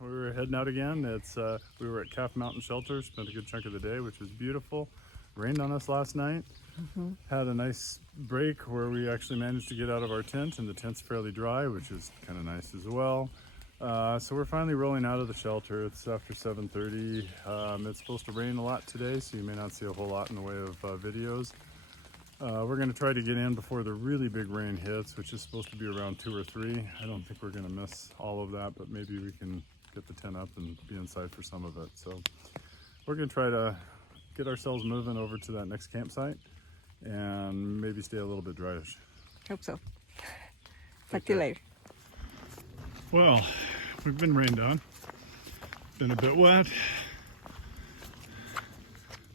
we were heading out again. We were at Calf Mountain Shelter, spent a good chunk of the day, which was beautiful. Rained on us last night. Had a nice break where we actually managed to get out of our tent, and the tent's fairly dry, which is kind of nice as well. So we're finally rolling out of the shelter. It's after 7:30. It's supposed to rain a lot today, so you may not see a whole lot in the way of videos. We're going to try to get in before the really big rain hits, which is supposed to be around 2 or 3. I don't think we're going to miss all of that, but maybe we can get the tent up and be inside for some of it. So we're going to try to get ourselves moving over to that next campsite and maybe stay a little bit dryish. Hope so. Talk to you later. Well, we've been rained on. Been a bit wet.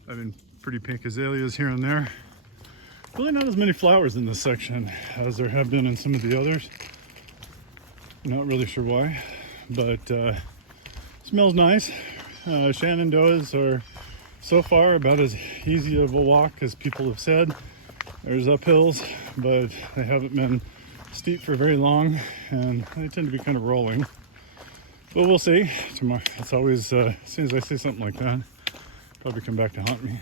I've been pretty pink azaleas here and there. Really not as many flowers in this section as there have been in some of the others. Not really sure why, but smells nice. Shenandoahs are so far about as easy of a walk as people have said. There's uphills, but they haven't been steep for very long, and they tend to be kind of rolling. But we'll see. Tomorrow, it's always, as soon as I say something like that, probably come back to haunt me.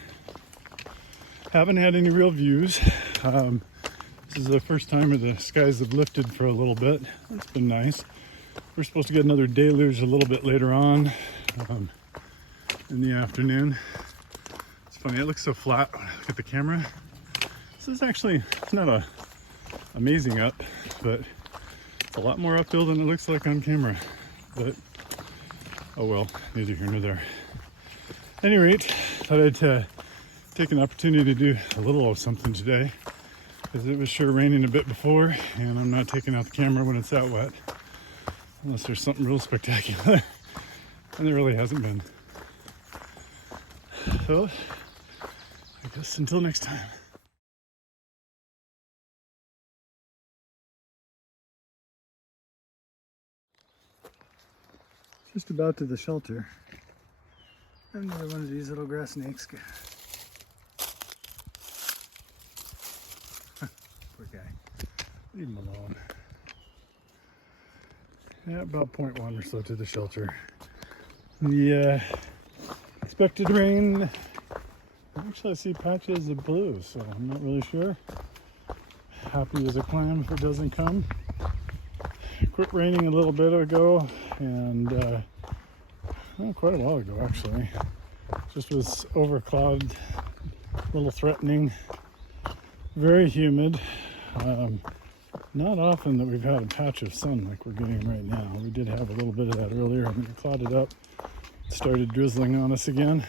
Haven't had any real views. This is the first time where the skies have lifted for a little bit. It's been nice. We're supposed to get another deluge a little bit later on in the afternoon. It's funny, it looks so flat when I look at the camera. This is actually, it's not a amazing up, but it's a lot more uphill than it looks like on camera. But oh well, neither here nor there. At any rate, thought I'd take an opportunity to do a little of something today, because it was sure raining a bit before, and I'm not taking out the camera when it's that wet unless there's something real spectacular, and there really hasn't been. So I guess until next time. Just about to the shelter. Another one of these little grass snakes. Poor guy. Leave him alone. Yeah, about 0.1 or so to the shelter. The expected rain, actually I see patches of blue, so I'm not really sure. Happy as a clam if it doesn't come. Quit raining a little bit ago, and well, quite a while ago actually. Just was overclouded, a little threatening, very humid. Not often that we've had a patch of sun like we're getting right now. We did have a little bit of that earlier, and it clouded up, started drizzling on us again.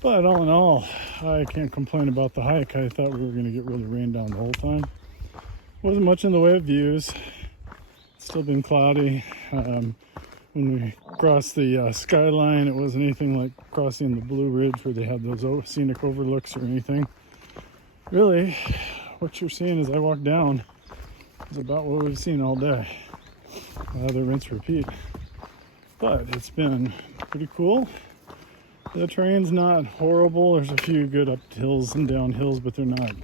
But all in all, I can't complain about the hike. I thought we were going to get really rained on the whole time. Wasn't much in the way of views. It's still been cloudy. When we crossed the skyline, it wasn't anything like crossing the Blue Ridge where they have those scenic overlooks or anything. Really, what you're seeing as I walk down is about what we've seen all day. The rinse repeat. But it's been pretty cool. The terrain's not horrible. There's a few good up hills and down hills, but they're not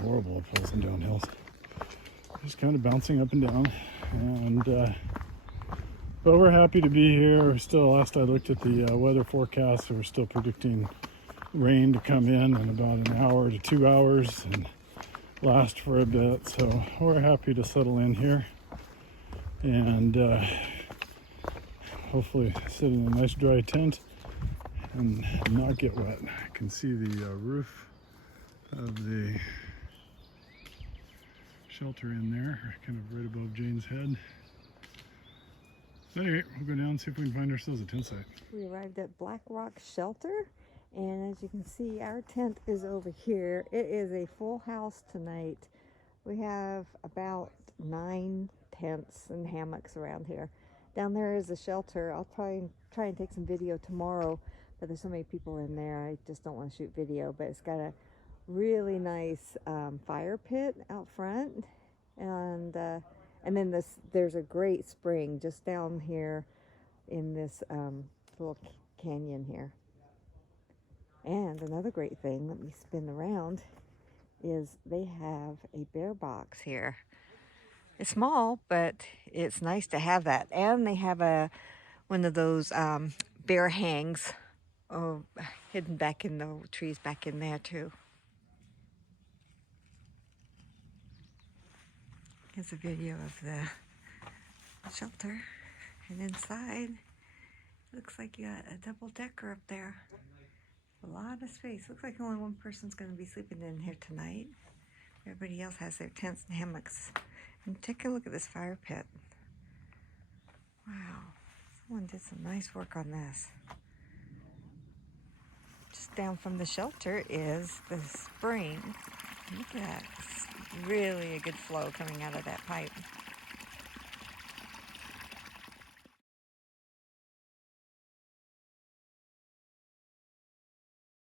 horrible up hills and down hills. Just kind of bouncing up and down. And but we're happy to be here. We're still, last I looked at the weather forecast, we're still predicting rain to come in about an hour to 2 hours and last for a bit. So we're happy to settle in here and hopefully sit in a nice dry tent and not get wet. I can see the roof of the shelter in there, kind of right above Jane's head. So anyway, we'll go down and see if we can find ourselves a tent site. We arrived at Black Rock Shelter, and as you can see, our tent is over here. It is a full house tonight. We have about 9 tents and hammocks around here. Down there is a shelter. I'll try and take some video tomorrow, but there's so many people in there, I just don't want to shoot video. But it's got a really nice fire pit out front, and then there's a great spring just down here in this little canyon here. And another great thing, let me spin around, is they have a bear box here. It's small, but it's nice to have that. And they have one of those bear hangs hidden back in the trees back in there too. Here's a video of the shelter. And inside, looks like you got a double decker up there. A lot of space. Looks like only one person's going to be sleeping in here tonight. Everybody else has their tents and hammocks. And take a look at this fire pit. Wow, someone did some nice work on this. Just down from the shelter is the spring. Look at that. It's really a good flow coming out of that pipe.